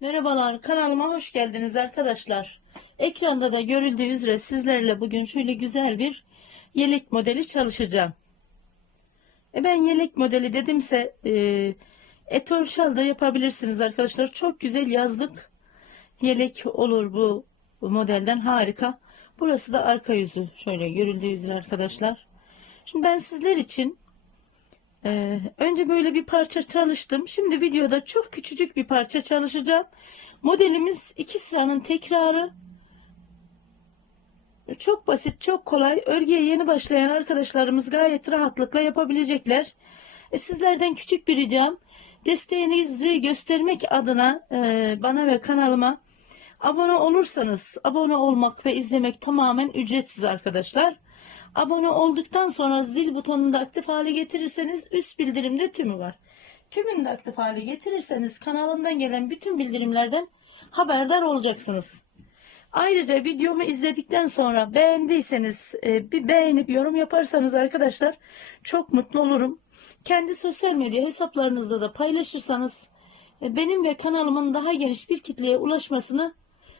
Merhabalar, kanalıma hoş geldiniz arkadaşlar. Ekranda da görüldüğü üzere sizlerle bugün şöyle güzel bir yelek modeli çalışacağım. E ben yelek modeli dedimse e, etol şal da yapabilirsiniz arkadaşlar. Çok güzel yazlık yelek olur bu, bu modelden harika. Burası da arka yüzü şöyle görüldüğü üzere arkadaşlar. Şimdi ben sizler için ee, önce böyle bir parça çalıştım. Şimdi videoda çok küçücük bir parça çalışacağım. Modelimiz iki sıranın tekrarı. Çok basit, çok kolay. Örgüye yeni başlayan arkadaşlarımız gayet rahatlıkla yapabilecekler. E, sizlerden küçük bir ricam. Desteğinizi göstermek adına e, bana ve kanalıma abone olursanız, abone olmak ve izlemek tamamen ücretsiz arkadaşlar. Abone olduktan sonra zil butonunu da aktif hale getirirseniz üst bildirimde tümü var. Tümünü de aktif hale getirirseniz kanalımdan gelen bütün bildirimlerden haberdar olacaksınız. Ayrıca videomu izledikten sonra beğendiyseniz e, bir beğenip yorum yaparsanız arkadaşlar çok mutlu olurum. Kendi sosyal medya hesaplarınızda da paylaşırsanız e, benim ve kanalımın daha geniş bir kitleye ulaşmasını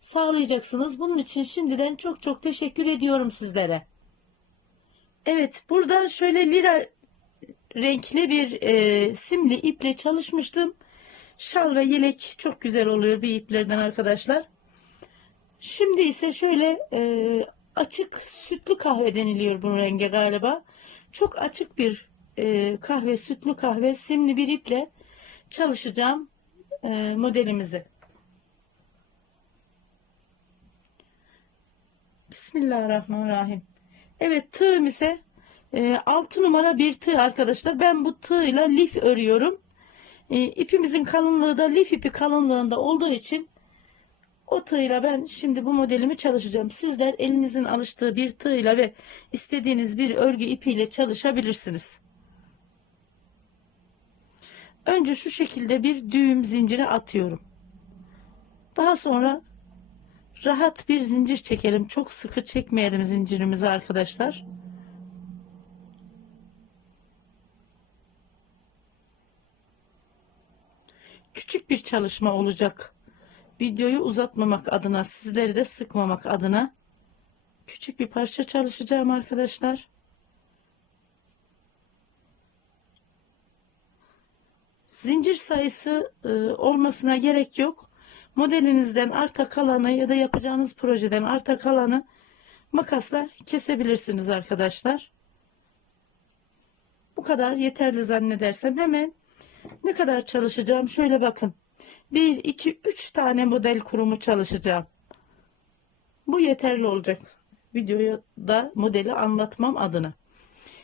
sağlayacaksınız. Bunun için şimdiden çok çok teşekkür ediyorum sizlere. Evet burada şöyle lira renkli bir e, simli iple çalışmıştım. Şal ve yelek çok güzel oluyor bir iplerden arkadaşlar. Şimdi ise şöyle e, açık sütlü kahve deniliyor bu renge galiba. Çok açık bir e, kahve sütlü kahve simli bir iple çalışacağım e, modelimizi. Bismillahirrahmanirrahim. Evet tığım ise e, 6 numara bir tığ arkadaşlar. Ben bu tığla lif örüyorum. E, ipimizin kalınlığı da lif ipi kalınlığında olduğu için o tığla ben şimdi bu modelimi çalışacağım. Sizler elinizin alıştığı bir tığla ve istediğiniz bir örgü ipiyle çalışabilirsiniz. Önce şu şekilde bir düğüm zinciri atıyorum. Daha sonra rahat bir zincir çekelim. Çok sıkı çekmeyelim zincirimizi arkadaşlar. Küçük bir çalışma olacak. Videoyu uzatmamak adına, sizleri de sıkmamak adına küçük bir parça çalışacağım arkadaşlar. Zincir sayısı e, olmasına gerek yok. Modelinizden arta kalanı ya da yapacağınız projeden arta kalanı makasla kesebilirsiniz arkadaşlar. Bu kadar yeterli zannedersem hemen ne kadar çalışacağım şöyle bakın. 1 2 3 tane model kurumu çalışacağım. Bu yeterli olacak. Videoyu da modeli anlatmam adına.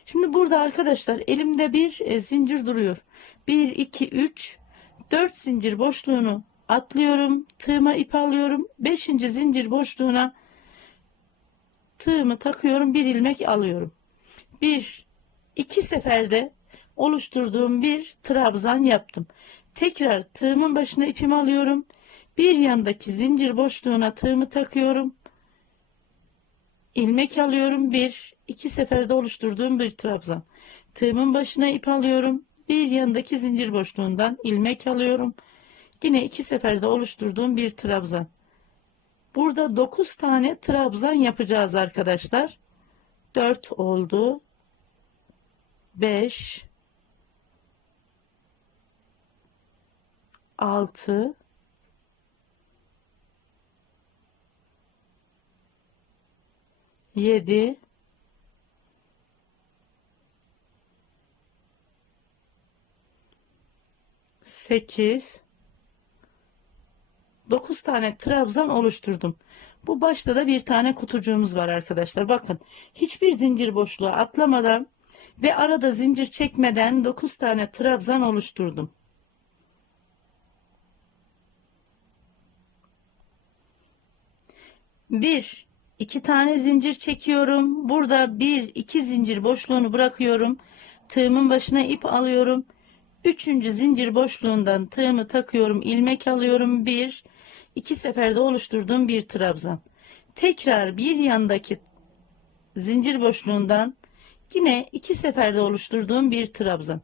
Şimdi burada arkadaşlar elimde bir e, zincir duruyor. 1 2 3 4 zincir boşluğunu atlıyorum. Tığıma ip alıyorum. 5. zincir boşluğuna tığımı takıyorum. Bir ilmek alıyorum. Bir, iki seferde oluşturduğum bir trabzan yaptım. Tekrar tığımın başına ipimi alıyorum. Bir yandaki zincir boşluğuna tığımı takıyorum. ilmek alıyorum. Bir, iki seferde oluşturduğum bir trabzan. Tığımın başına ip alıyorum. Bir yandaki zincir boşluğundan ilmek alıyorum. Yine iki seferde oluşturduğum bir trabzan. Burada 9 tane trabzan yapacağız arkadaşlar. 4 oldu. 5 6 7 8 9 tane trabzan oluşturdum. Bu başta da bir tane kutucuğumuz var arkadaşlar. Bakın hiçbir zincir boşluğu atlamadan ve arada zincir çekmeden 9 tane trabzan oluşturdum. Bir, iki tane zincir çekiyorum. Burada bir, iki zincir boşluğunu bırakıyorum. Tığımın başına ip alıyorum. Üçüncü zincir boşluğundan tığımı takıyorum. ilmek alıyorum. Bir, iki seferde oluşturduğum bir trabzan. Tekrar bir yandaki zincir boşluğundan yine iki seferde oluşturduğum bir trabzan.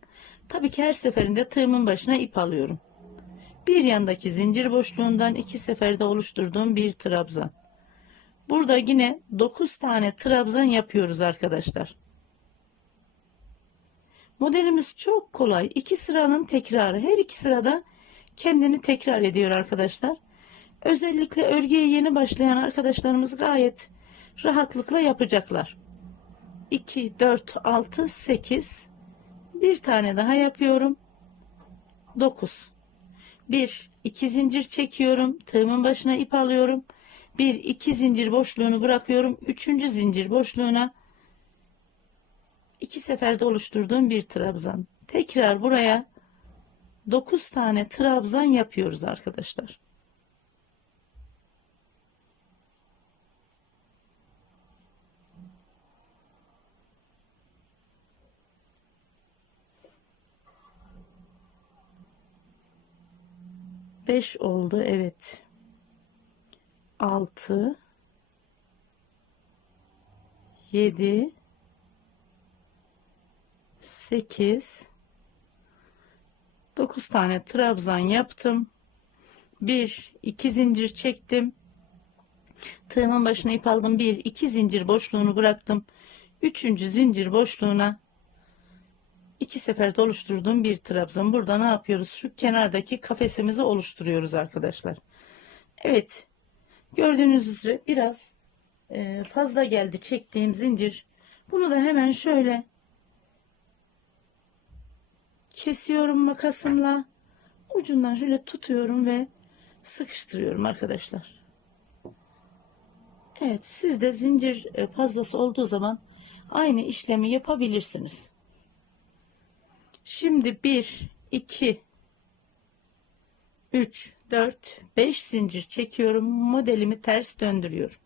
Tabii ki her seferinde tığımın başına ip alıyorum. Bir yandaki zincir boşluğundan iki seferde oluşturduğum bir trabzan. Burada yine 9 tane trabzan yapıyoruz arkadaşlar. Modelimiz çok kolay. İki sıranın tekrarı. Her iki sırada kendini tekrar ediyor arkadaşlar. Özellikle örgüye yeni başlayan arkadaşlarımız gayet rahatlıkla yapacaklar. 2, 4, 6, 8. Bir tane daha yapıyorum. 9. 1, 2 zincir çekiyorum. Tığımın başına ip alıyorum. 1, 2 zincir boşluğunu bırakıyorum. 3. zincir boşluğuna iki seferde oluşturduğum bir trabzan. Tekrar buraya 9 tane trabzan yapıyoruz arkadaşlar. Beş oldu evet. Altı. Yedi. 8 9 tane trabzan yaptım. 1 2 zincir çektim. Tığımın başına ip aldım. 1 2 zincir boşluğunu bıraktım. 3. zincir boşluğuna iki seferde oluşturduğum bir trabzan. Burada ne yapıyoruz? Şu kenardaki kafesimizi oluşturuyoruz arkadaşlar. Evet. Gördüğünüz üzere biraz e, fazla geldi çektiğim zincir. Bunu da hemen şöyle kesiyorum makasımla ucundan şöyle tutuyorum ve sıkıştırıyorum arkadaşlar. Evet siz de zincir e, fazlası olduğu zaman aynı işlemi yapabilirsiniz. Şimdi 1 2 3 4 5 zincir çekiyorum. Modelimi ters döndürüyorum.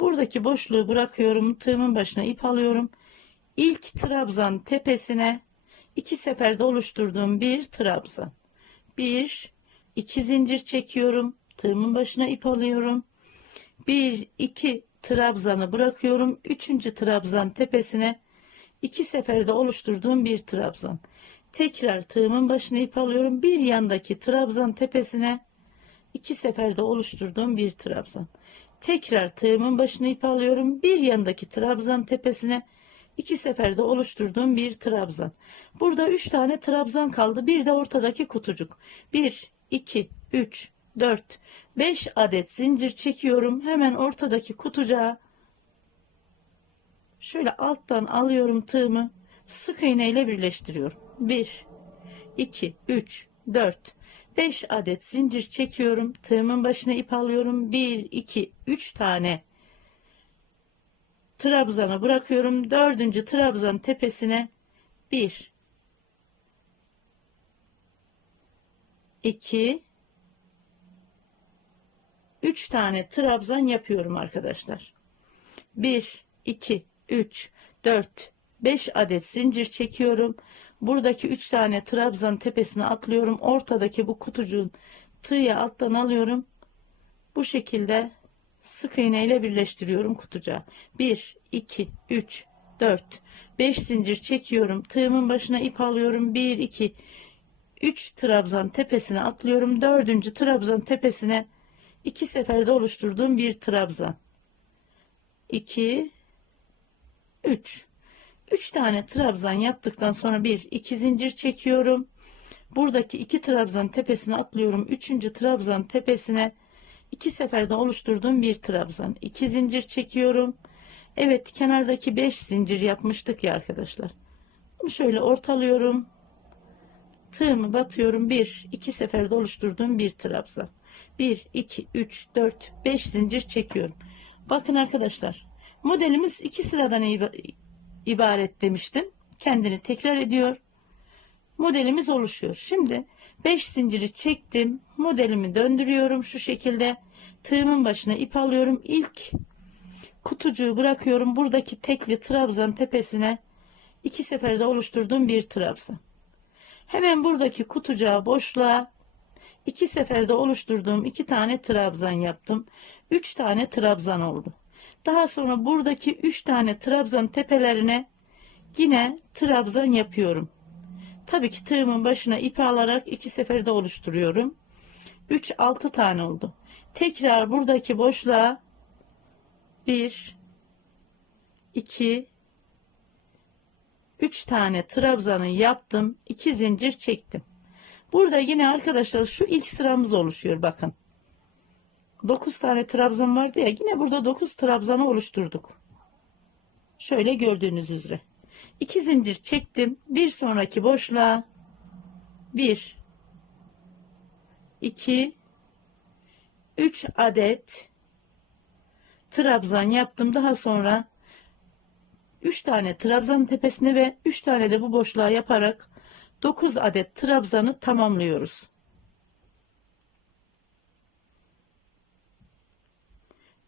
Buradaki boşluğu bırakıyorum. Tığımın başına ip alıyorum. İlk trabzan tepesine iki seferde oluşturduğum bir trabzan. Bir, iki zincir çekiyorum. Tığımın başına ip alıyorum. Bir, iki trabzanı bırakıyorum. Üçüncü trabzan tepesine iki seferde oluşturduğum bir trabzan. Tekrar tığımın başına ip alıyorum. Bir yandaki trabzan tepesine iki seferde oluşturduğum bir trabzan. Tekrar tığımın başına ip alıyorum. Bir yandaki trabzan tepesine iki seferde oluşturduğum bir trabzan. Burada üç tane trabzan kaldı. Bir de ortadaki kutucuk. 1, 2, 3, 4, 5 adet zincir çekiyorum. Hemen ortadaki kutucuğa şöyle alttan alıyorum tığımı. Sık iğne ile birleştiriyorum. 1, 2, 3, 4, 5 adet zincir çekiyorum. Tığımın başına ip alıyorum. 1, 2, 3 tane trabzanı bırakıyorum. Dördüncü trabzan tepesine bir, iki, üç tane trabzan yapıyorum arkadaşlar. Bir, iki, üç, dört, beş adet zincir çekiyorum. Buradaki üç tane trabzan tepesine atlıyorum. Ortadaki bu kutucuğun tığı alttan alıyorum. Bu şekilde sık iğne ile birleştiriyorum kutucuğa. 1, 2, 3, 4, 5 zincir çekiyorum. Tığımın başına ip alıyorum. 1, 2, 3 trabzan tepesine atlıyorum. 4. trabzan tepesine iki seferde oluşturduğum bir trabzan. 2, 3. 3 tane trabzan yaptıktan sonra 1, 2 zincir çekiyorum. Buradaki iki trabzan tepesine atlıyorum. 3. trabzan tepesine iki seferde oluşturduğum bir trabzan. 2 zincir çekiyorum. Evet kenardaki 5 zincir yapmıştık ya arkadaşlar. Bunu şöyle ortalıyorum. Tığımı batıyorum. 1 2 seferde oluşturduğum bir trabzan. 1 2 3 4 5 zincir çekiyorum. Bakın arkadaşlar. Modelimiz iki sıradan ibaret demiştim. Kendini tekrar ediyor. Modelimiz oluşuyor. Şimdi 5 zinciri çektim. Modelimi döndürüyorum şu şekilde. Tığımın başına ip alıyorum. İlk kutucuğu bırakıyorum. Buradaki tekli trabzan tepesine iki seferde oluşturduğum bir trabzan. Hemen buradaki kutucuğa boşluğa iki seferde oluşturduğum iki tane trabzan yaptım. Üç tane trabzan oldu. Daha sonra buradaki üç tane trabzan tepelerine yine trabzan yapıyorum. Tabii ki tığımın başına ipi alarak iki seferde oluşturuyorum. 3 6 tane oldu. Tekrar buradaki boşluğa 1 2 3 tane trabzanı yaptım. 2 zincir çektim. Burada yine arkadaşlar şu ilk sıramız oluşuyor bakın. 9 tane trabzan vardı ya yine burada 9 trabzanı oluşturduk. Şöyle gördüğünüz üzere. 2 zincir çektim. Bir sonraki boşluğa 1 2 3 adet trabzan yaptım. Daha sonra 3 tane trabzan tepesine ve 3 tane de bu boşluğa yaparak 9 adet trabzanı tamamlıyoruz.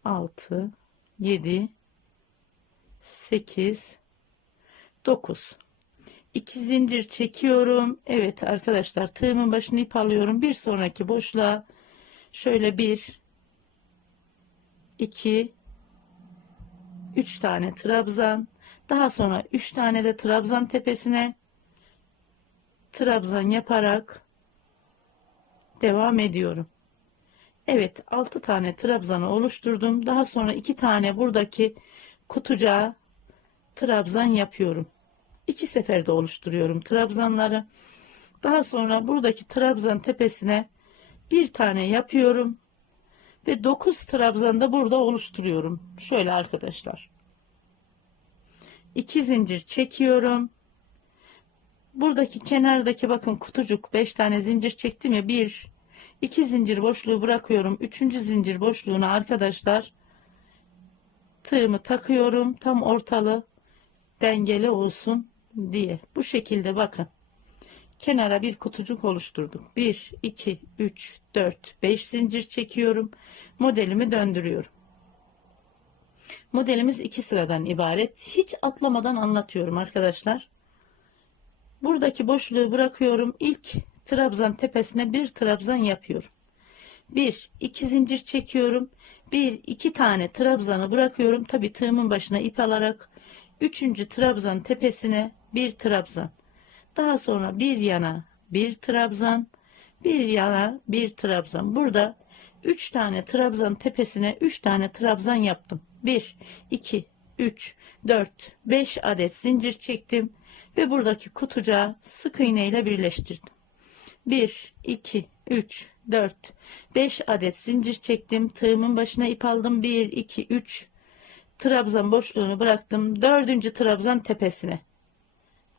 Altı, yedi, sekiz, dokuz. İki zincir çekiyorum. Evet arkadaşlar tığımın başını ip alıyorum. Bir sonraki boşluğa şöyle bir, iki, üç tane trabzan. Daha sonra üç tane de trabzan tepesine trabzan yaparak devam ediyorum. Evet 6 tane trabzanı oluşturdum. Daha sonra 2 tane buradaki kutucuğa trabzan yapıyorum. 2 seferde oluşturuyorum trabzanları. Daha sonra buradaki trabzan tepesine bir tane yapıyorum. Ve 9 trabzan da burada oluşturuyorum. Şöyle arkadaşlar. 2 zincir çekiyorum. Buradaki kenardaki bakın kutucuk 5 tane zincir çektim ya 1 2 zincir boşluğu bırakıyorum. 3. zincir boşluğuna arkadaşlar tığımı takıyorum. Tam ortalı dengeli olsun diye. Bu şekilde bakın. Kenara bir kutucuk oluşturduk. 1 2 3 4 5 zincir çekiyorum. Modelimi döndürüyorum. Modelimiz iki sıradan ibaret. Hiç atlamadan anlatıyorum arkadaşlar. Buradaki boşluğu bırakıyorum. İlk trabzan tepesine bir trabzan yapıyorum. Bir, iki zincir çekiyorum. Bir, iki tane trabzanı bırakıyorum. Tabi tığımın başına ip alarak üçüncü trabzan tepesine bir trabzan. Daha sonra bir yana bir trabzan, bir yana bir trabzan. Burada üç tane trabzan tepesine üç tane trabzan yaptım. Bir, iki, üç, dört, beş adet zincir çektim ve buradaki kutucuğa sık iğne ile birleştirdim. 1 2 3 4 5 adet zincir çektim. Tığımın başına ip aldım. 1 2 3 trabzan boşluğunu bıraktım. Dördüncü trabzan tepesine.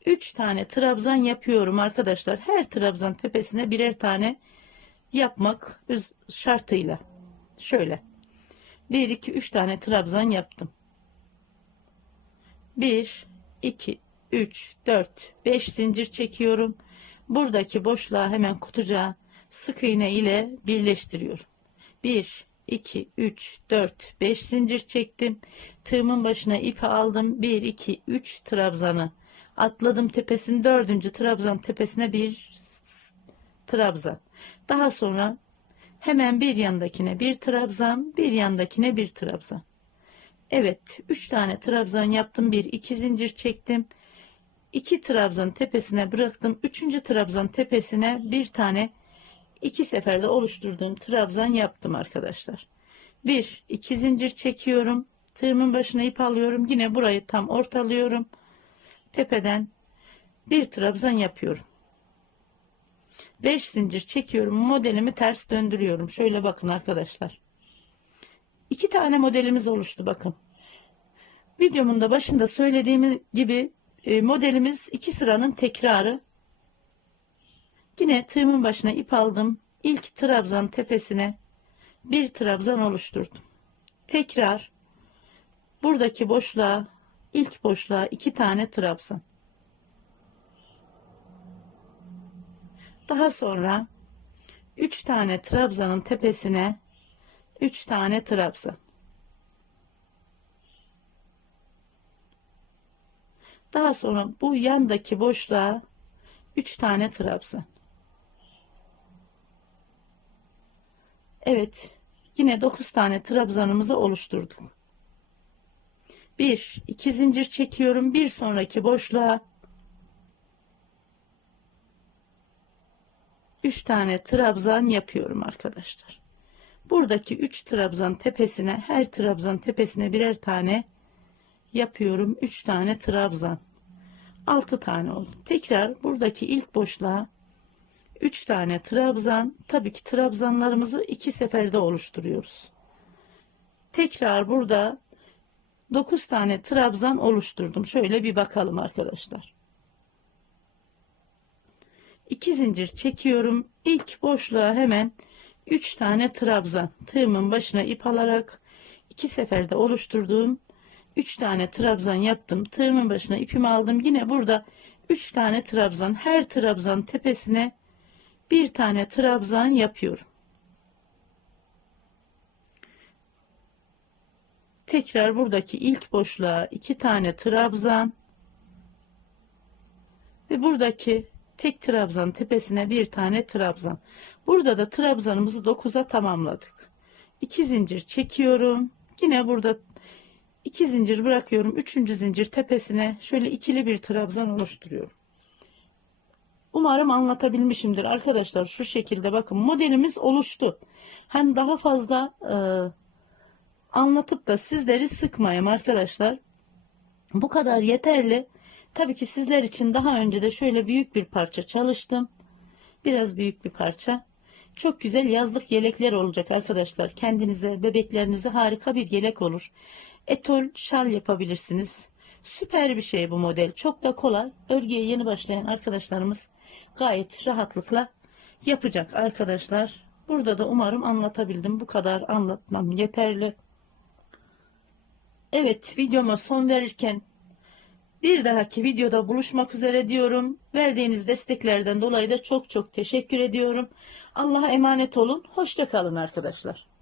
3 tane trabzan yapıyorum arkadaşlar. Her trabzan tepesine birer tane yapmak şartıyla. Şöyle. 1 2 3 tane trabzan yaptım. 1 2 3 4 5 zincir çekiyorum buradaki boşluğa hemen kutucuğa sık iğne ile birleştiriyorum 1 2 3 4 5 zincir çektim. Tığımın başına ipi aldım. 1 2 3 trabzanı. Atladım tepesini. Dördüncü trabzan tepesine bir trabzan. Daha sonra hemen bir yandakine bir trabzan bir yandakine bir trabzan. Evet 3 tane trabzan yaptım. Bir iki zincir çektim 2 trabzan tepesine bıraktım. 3. trabzan tepesine bir tane iki seferde oluşturduğum trabzan yaptım arkadaşlar. 1 2 zincir çekiyorum. Tığımın başına ip alıyorum. Yine burayı tam ortalıyorum. Tepeden bir trabzan yapıyorum. 5 zincir çekiyorum. Modelimi ters döndürüyorum. Şöyle bakın arkadaşlar. İki tane modelimiz oluştu bakın. Videomun da başında söylediğim gibi e, modelimiz iki sıranın tekrarı. Yine tığımın başına ip aldım. İlk trabzan tepesine bir trabzan oluşturdum. Tekrar buradaki boşluğa ilk boşluğa iki tane trabzan. Daha sonra üç tane trabzanın tepesine üç tane trabzan. Daha sonra bu yandaki boşluğa 3 tane trabzan. Evet. Yine 9 tane trabzanımızı oluşturduk. 1 2 zincir çekiyorum. Bir sonraki boşluğa 3 tane trabzan yapıyorum arkadaşlar. Buradaki 3 trabzan tepesine her trabzan tepesine birer tane yapıyorum. 3 tane trabzan. 6 tane oldu. Tekrar buradaki ilk boşluğa 3 tane trabzan. Tabii ki trabzanlarımızı iki seferde oluşturuyoruz. Tekrar burada 9 tane trabzan oluşturdum. Şöyle bir bakalım arkadaşlar. 2 zincir çekiyorum. İlk boşluğa hemen 3 tane trabzan tığımın başına ip alarak iki seferde oluşturduğum 3 tane trabzan yaptım. Tığımın başına ipimi aldım. Yine burada 3 tane trabzan. Her trabzan tepesine bir tane trabzan yapıyorum. Tekrar buradaki ilk boşluğa 2 tane trabzan ve buradaki tek trabzan tepesine bir tane trabzan. Burada da trabzanımızı 9'a tamamladık. 2 zincir çekiyorum. Yine burada 2 zincir bırakıyorum. 3. zincir tepesine şöyle ikili bir trabzan oluşturuyorum. Umarım anlatabilmişimdir arkadaşlar. Şu şekilde bakın modelimiz oluştu. Hani daha fazla e, anlatıp da sizleri sıkmayayım arkadaşlar. Bu kadar yeterli. Tabii ki sizler için daha önce de şöyle büyük bir parça çalıştım. Biraz büyük bir parça. Çok güzel yazlık yelekler olacak arkadaşlar. Kendinize, bebeklerinize harika bir yelek olur. Etol şal yapabilirsiniz. Süper bir şey bu model. Çok da kolay. Örgüye yeni başlayan arkadaşlarımız gayet rahatlıkla yapacak arkadaşlar. Burada da umarım anlatabildim. Bu kadar anlatmam yeterli. Evet videoma son verirken bir dahaki videoda buluşmak üzere diyorum. Verdiğiniz desteklerden dolayı da çok çok teşekkür ediyorum. Allah'a emanet olun. Hoşça kalın arkadaşlar.